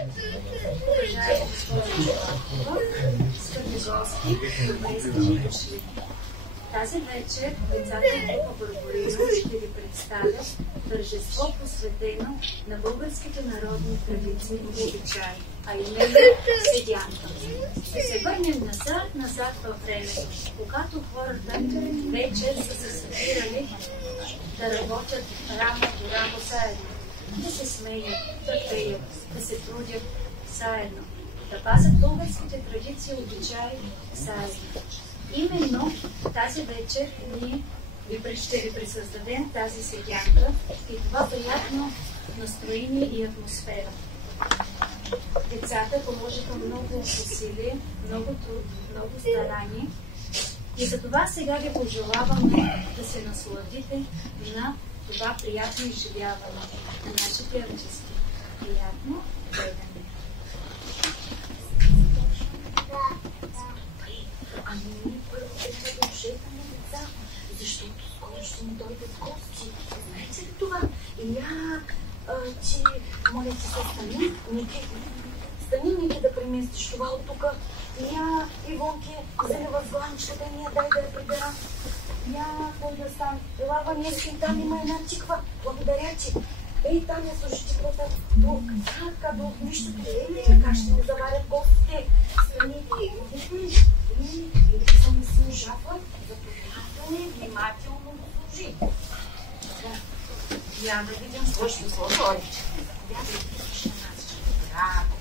Уважаеми госпожи, скъпи гости, добре сте дошли. Тази вечер децата от група Барбарино ще ви представят тържество, посветено на българските народни традиции и обичаи, а именно седянка. Ще се върнем назад във времето, когато хората вече са се събирали да работят рамо до рамо заедно, да се смеят, да пеят, да се трудят заедно, да пазят българските традиции и обичаи заедно. Именно тази вечер ние ще ви присъздадем тази седянка и това приятно настроение и атмосфера. Децата положиха много усилие, много труд, много старание и за това сега ви пожелаваме да се насладите на това приятно изживяване на нашите артисти. Приятно гледане! Ами, първо трябва да обжетаме деца, защото скоро ще ни дойдат гости. Знаете ли това? Ти, моля ти се, стани, Ники, да преместиш това от тук. Ивонки, вземи възглавничката и дай да я прибера. Кой да стане? Ела, Ванески, там има една тиква. Благодаря ти. Ей, там я служи тиквата. Тук, вижте, как ще ни заварят гостите. Страни, или съм не си ужафа, заповядане, внимателно го служи. Я да видим какво ще сложи. Я да видим, ще нас. Браво.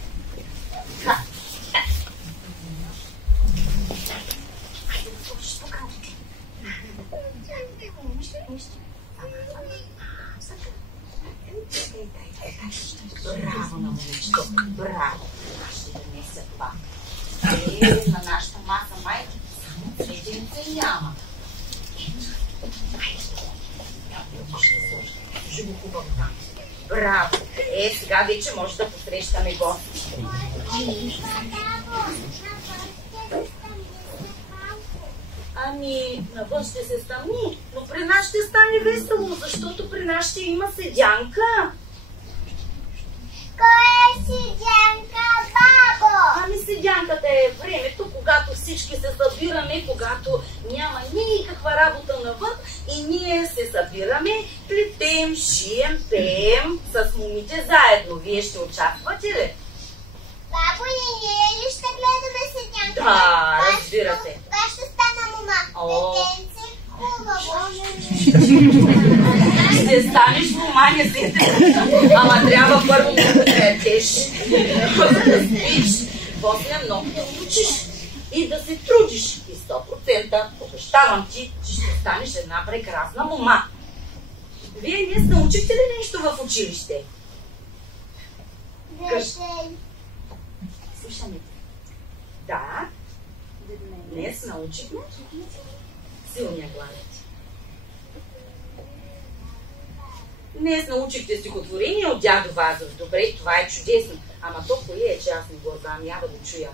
Хайде да сложиш тук. Браво на момичето. Браво. Аз ще донеся това. На нашата маса май само цветенце няма. Живо хубаво там. Браво! Сега вече може да посрещаме гостите. Ами, навън ще се стъмни, но при нас ще стане весело, защото при нас ще има седянка. Кой е седянка, бабо? Ами седянката е времето, когато всички се събираме, когато няма никаква работа навън и ние се събираме, плетем, шием, пеем с момите заедно. Вие ще участвате ли? Бабо, ние ли ще гледаме седянка? Да, разбира се. Това ще стана мома. Детенце, хубаво. Ще станеш мома, не се ама трябва първо да третеш, да спиш, после много да учиш и да се трудиш. И 100% обещавам ти, че ще станеш една прекрасна мома. Вие днес научихте ли нещо в училище? Слушаме те. Да. Днес научихме силния главец. Днес научихте стихотворение от дядо Вазов. Добре, това е чудесно. Ама то кое е, че аз не го знам, я да го чуя.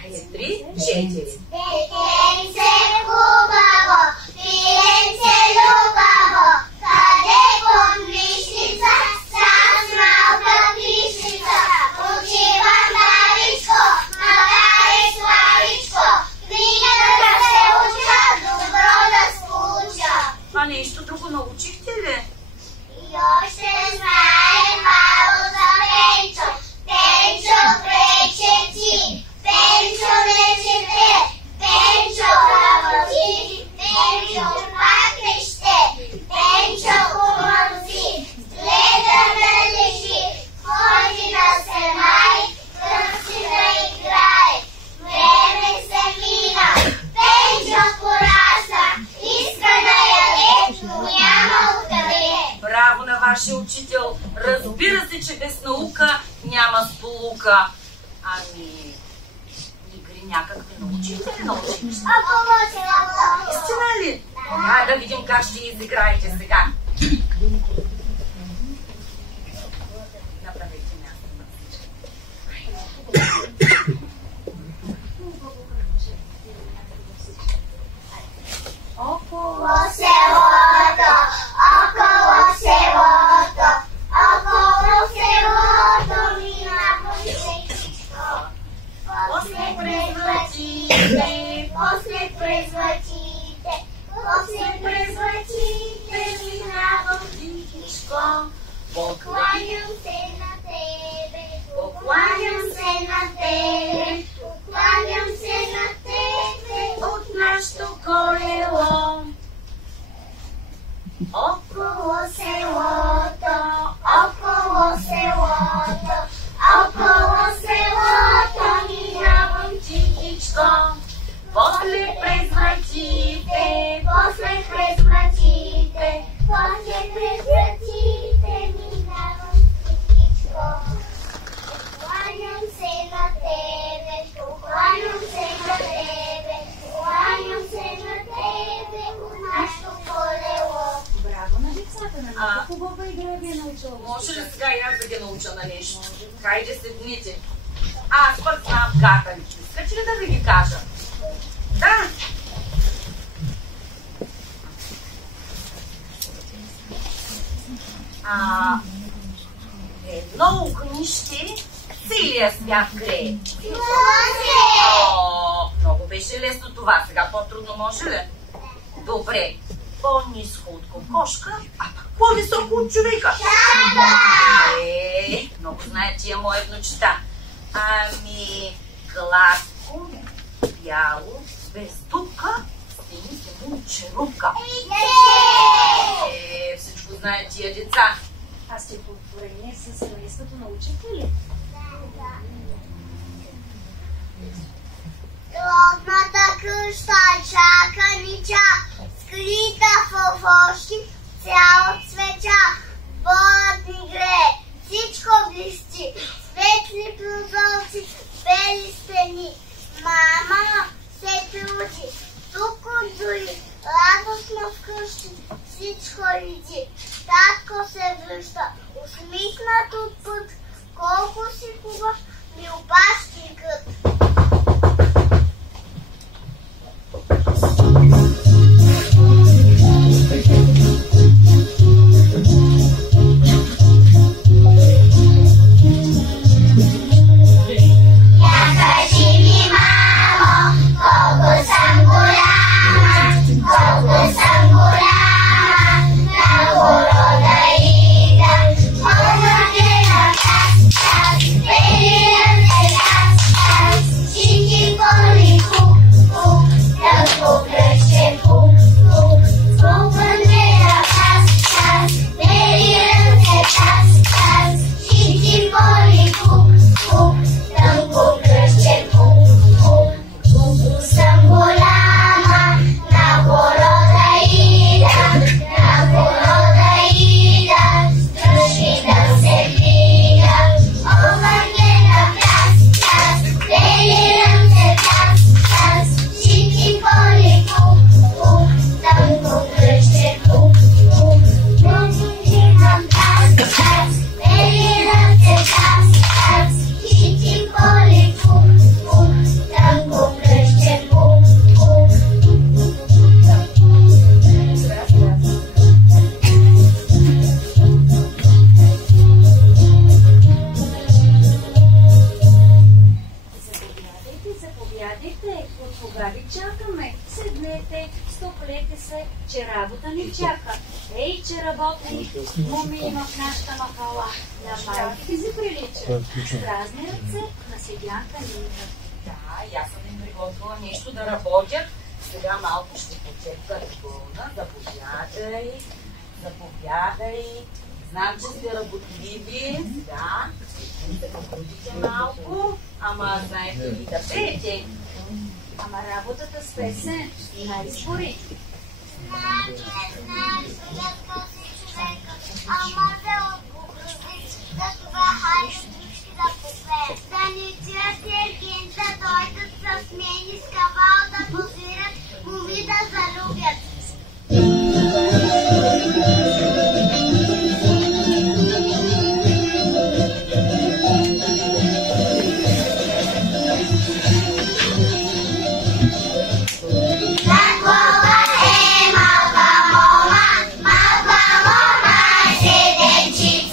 Хайде, 3, 4. Детенце хубаво, пиенце любаво, къде конвишница, с малка вишница, отивам далечко, макар и славичко, книгата се уча, добро да получа. А нещо друго научихте ли? И още знаем мало за Пенчо. Пенчо прече ти, Пенчо не чете, Пенчо работи, Пенчо пак не ще, Пенчо помързи, гледа да лежи, ходи да се май, търси да играе. Време се мина, Пенчо порасна, иска да яде, но няма откъде. Браво на вашия учител! Разбира се, че без наука няма сполука. Ами, игри някакви научихте ли на училище? Ако може, ако. Истина ли? Да видим как ще изиграете сега. Направете място на всички. Около селото, около селото, около селото ми през вратите, после през вратите минавам тихичко. Покланям се на тебе, покланям се на тебе, покланям се на тебе от нашето колело. Около селото, около селото, около селото минавам тихичко. После през вратите, после през вратите, после през вратите минавам тихичко. Покланям се на тебе, покланям се на тебе, покланям се на тебе от нашето колело. Браво на децата, на много хубава игра ви е научила. Може ли сега и аз да ги науча на нещо? Хайде седните. Аз пък знам гатанки. Искате ли да ви ги кажа? Да. Едно огнище целия свят грее. Много беше лесно това. Сега по-трудно може ли? Добре. По-ниско от кокошка, а пък по-високо от човека. Много знае тия мои внучета. Ами, гладко, бяло, без дупка, стените му черупка. Всичко знае тия деца. А стихотворение със семейството научите ли? Родната къща чака ни чак, скрита в овощи, цяла свеча. Бърът ни грее, всичко блести, светли прозорци, бели стени. Мама се труди, тук отдори, радостно вкъщи, всичко лети. Татко се връща, усмихнат от път, колко си хубав ми опашникът. Празни ръце на седянка Линда. Да, и аз съм им приготвила нещо да работят. Сега малко ще почерпя гълна. Заповядай, заповядай. Знам, че сте работливи. Да, ще се потрудите малко. Ама знаете ли да пеете? Ама работата с песен на избори. Ама да отбогроби, за това хайде всички да попеят. Да ни чуят Ергин, да дойдат с смени с кавал, да позират, моми да залюбят. Малка мома, седенчица.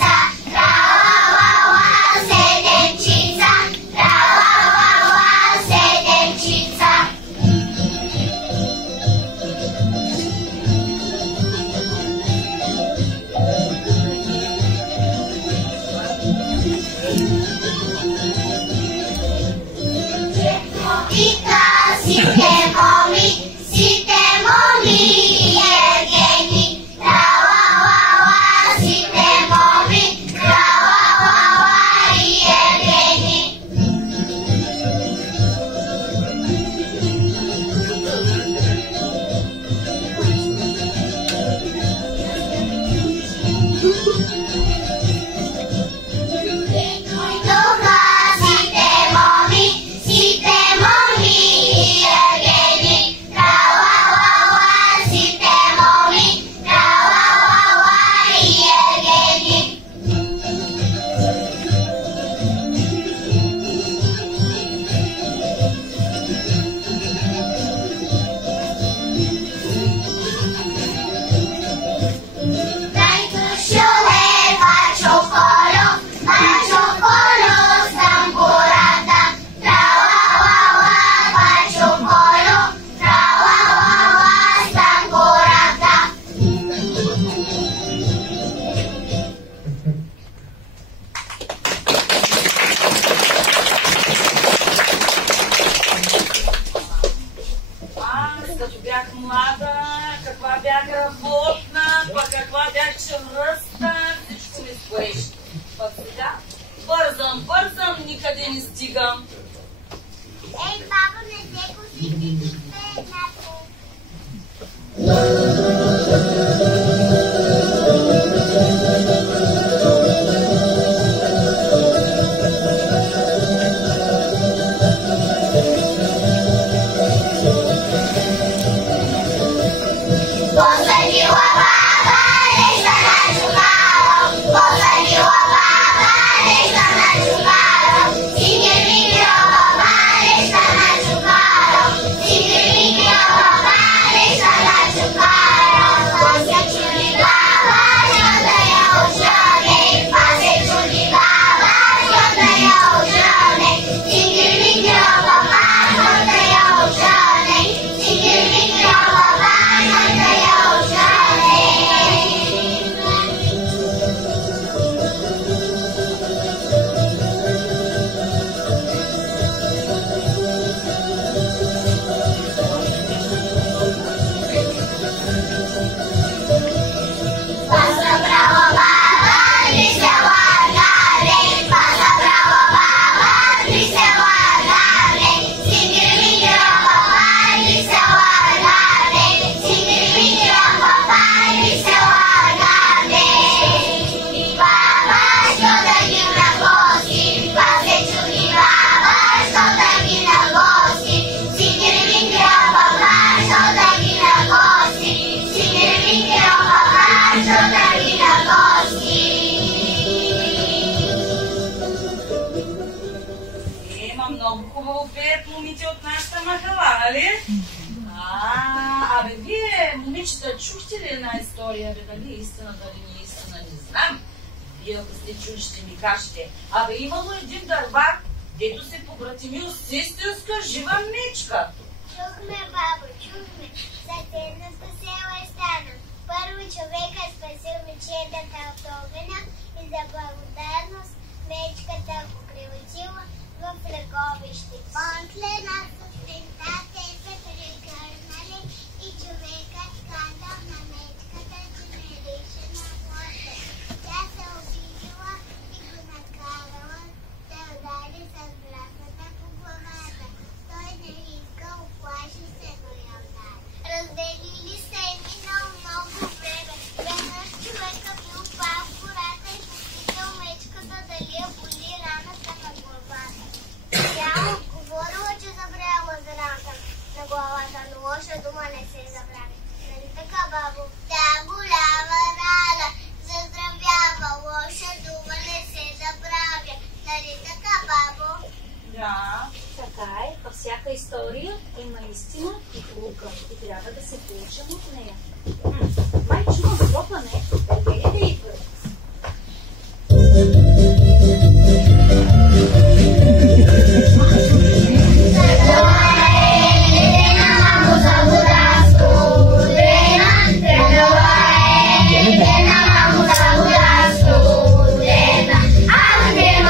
Amen.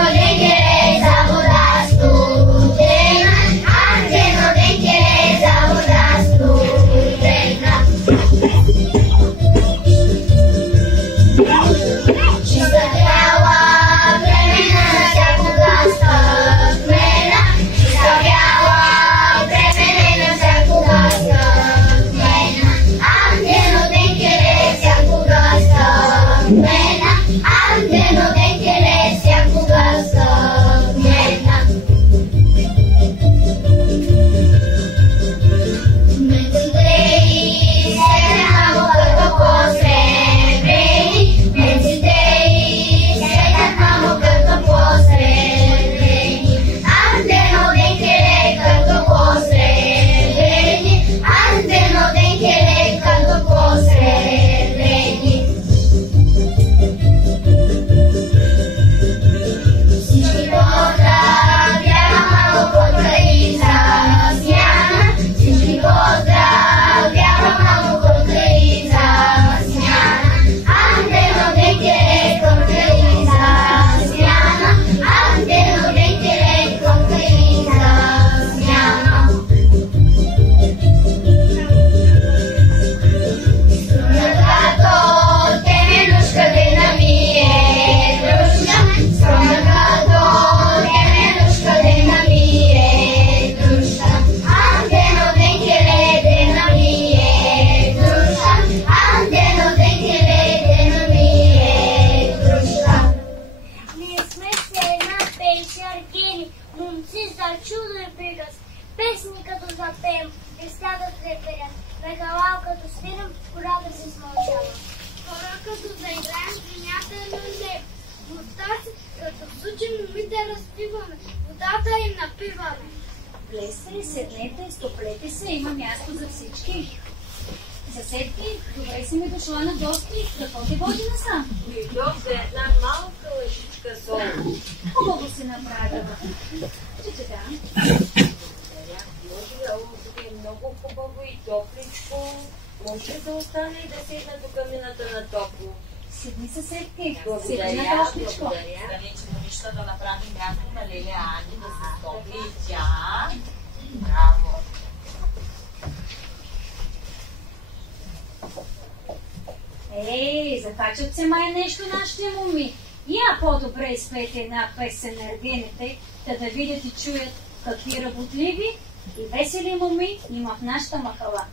Ергени, момци за чудо и приказ, песни като запеем, листа да треперят, мегалал като свирам, гората се смълчава. Хора като заиграем земята на неб, вода си, като сучим ми да разпиваме, водата им напиваме. Влезте, седнете, стоплете се, има място за всички. Съседки, добре си ми дошла на гости. Какво те води насам? Дойдох за една малка лъжичка сол. Хубаво се направила. Че да. Тук е много хубаво и топличко. Може ли да остане и да седна до камината на топло? Седни, съседки. Благодаря, Седни на топличко. благодаря. Да не, че момичета да направи място на Леля Ани, да се стопли и тя. Браво! Ей, закачат се май нещо нашите моми. Я по-добре изпейте една песен на ергените, да видят и чуят какви работливи и весели моми има в нашата махала.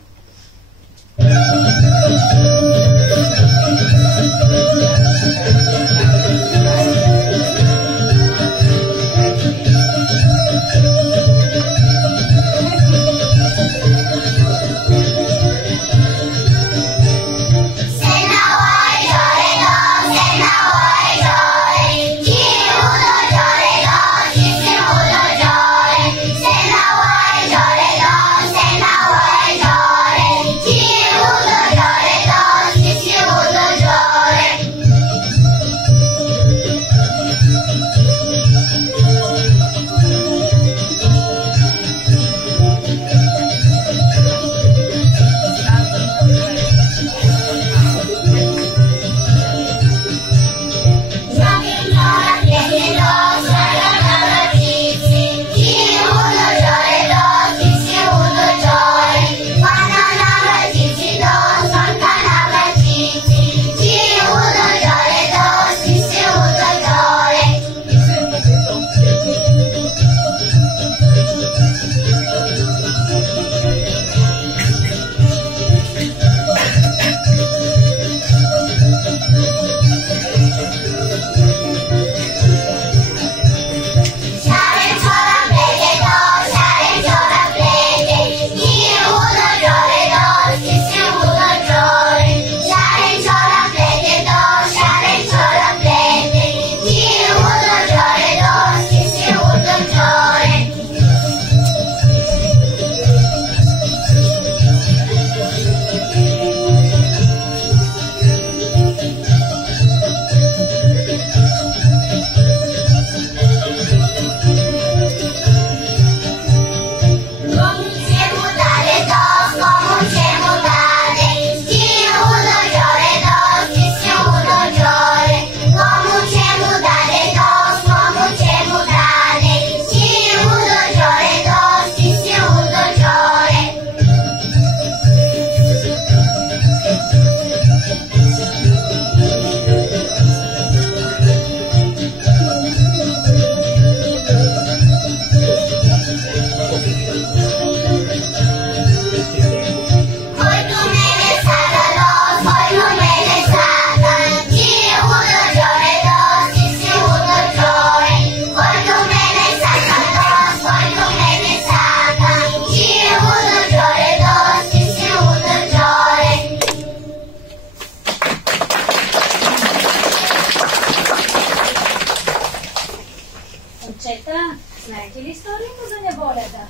Знаете ли историята за неволята?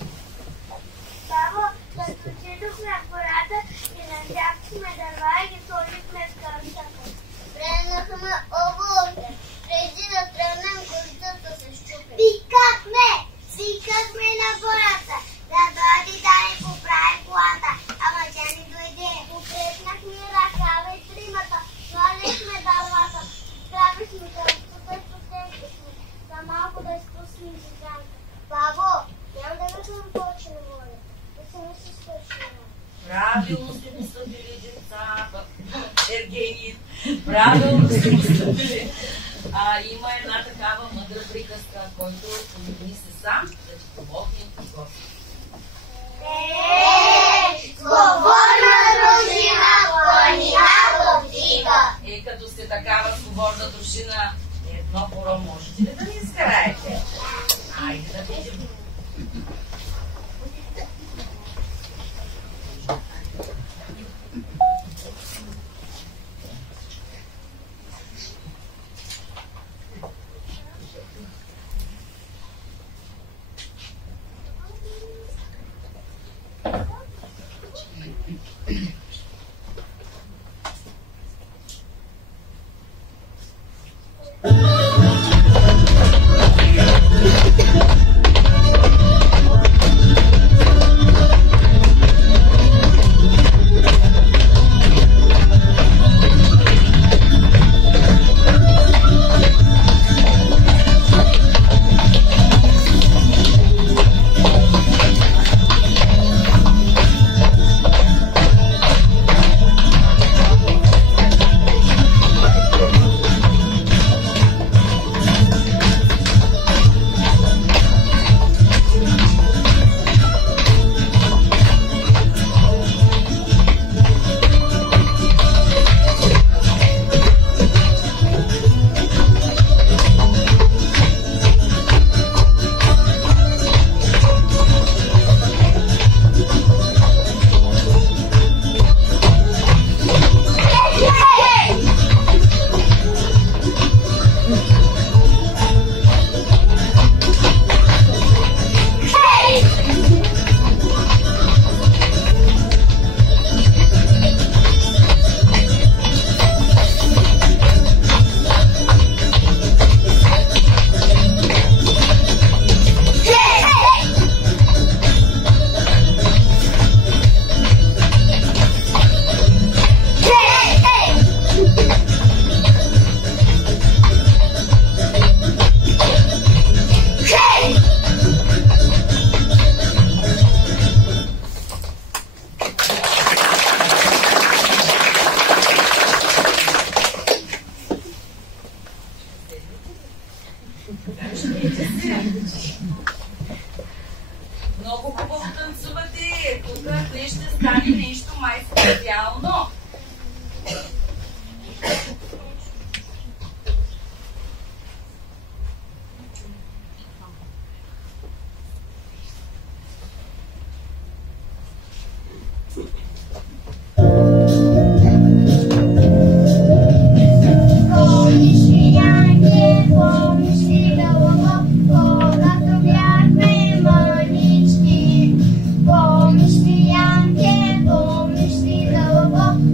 Само, като отидохме в гората и надяхме дърва и ги сложихме в къщата. Пренахме обувки. Преди да тръгнем, кожицата се щупи. Свикахме на гората. Да дойде да ни поправи колата. Ама тя ни дойде. Попретнахме ръкава и тримата. Свалихме дървата. Правихме кръвцата и потенкихме. За малко да изпуснем зиганка. Бабо, няма да вършим повече на море. Да се не си свършим. Правилно сте постъпили, децата. Ергени, правилно сте постъпили. Има една такава мъдра приказка, който помогни се сам, да ти помогне и гости. Свободна дружина, планина повдига. Като сте такава свободна дружина, едно хоро можете ли да ни изкараете? Смейте се. Много хубаво танцувате. Тук днес ще стане нещо май специално. Помниш ли, Янке, помниш ли, Дълго,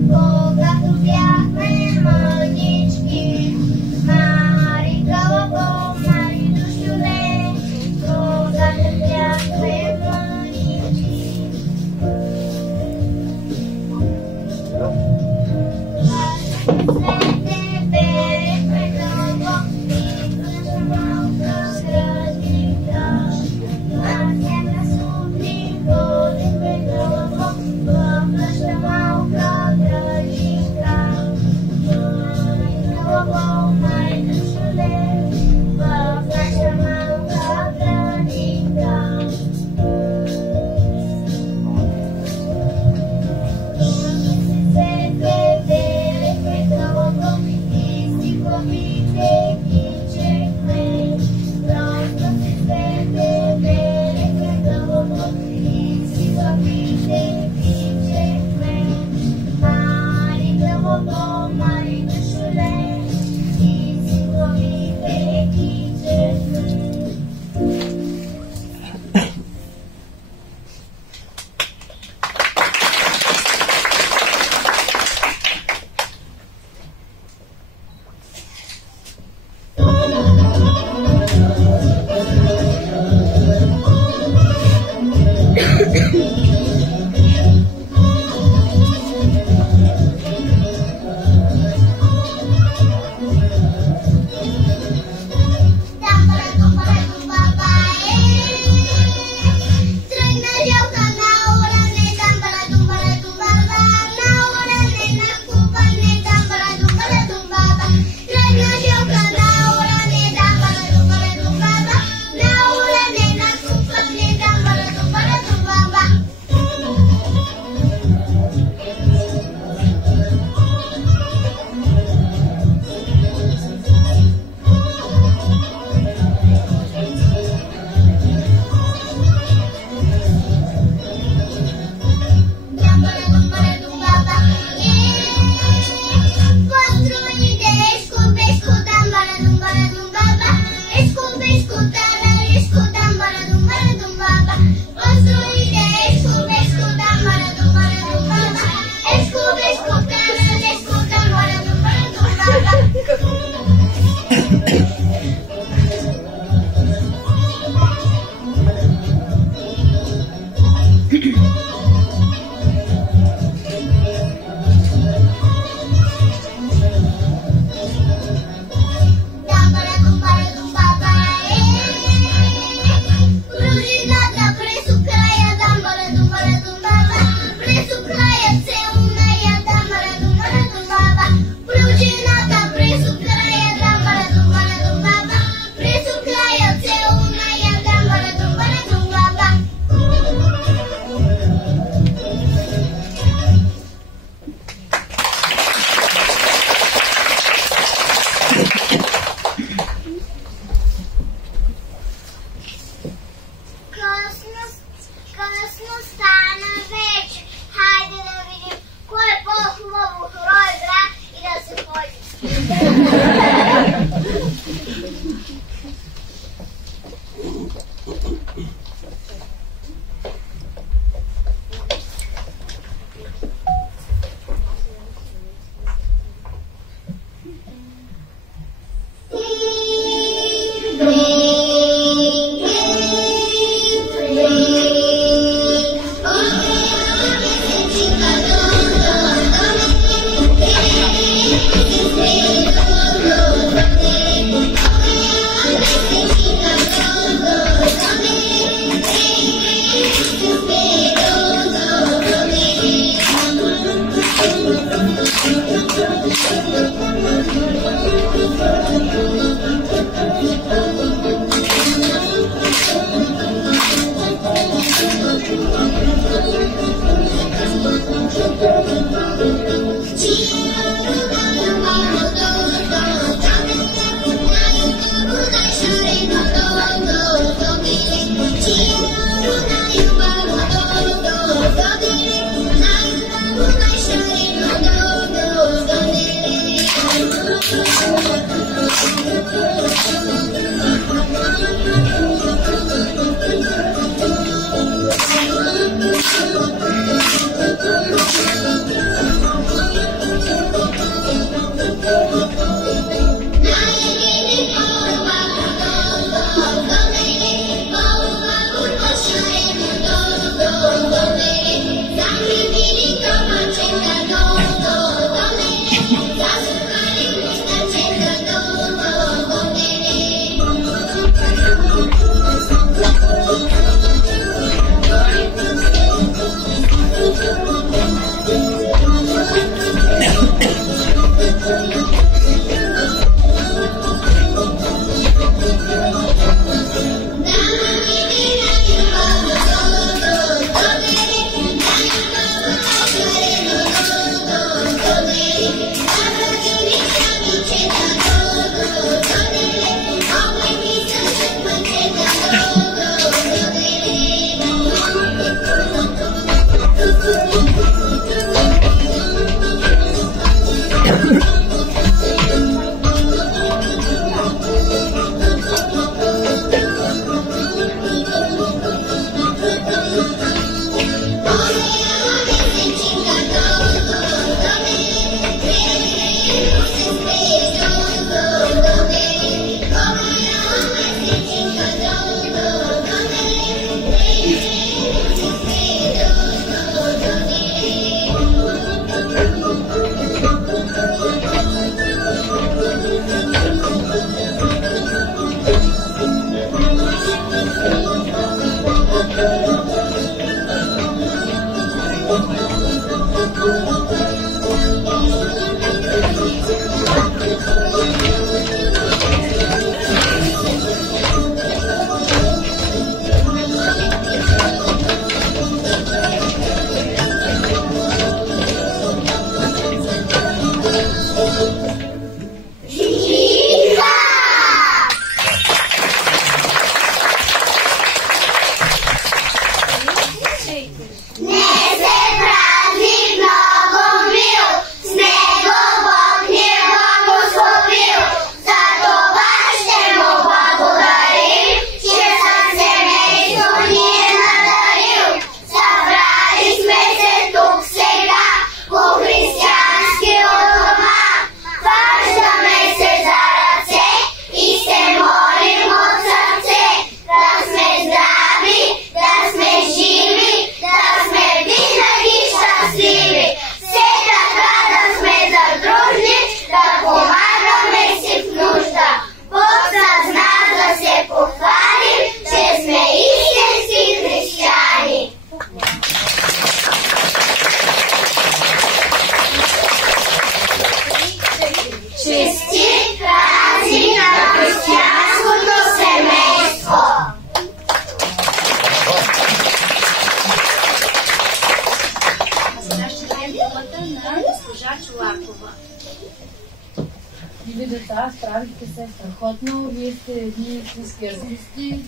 талантливи деца, справихте се страхотно. Вие сте едни истински артисти.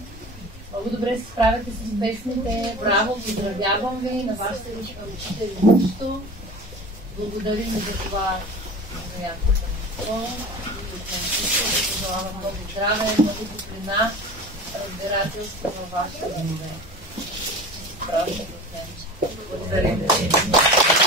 Много добре се справяте с песните. Браво, поздравявам ви, на вашите учители също. Благодарим за това невероятно творчество. Пожелавам много здраве, много топлина, разбирателство във вашите домове. Благодарим ви.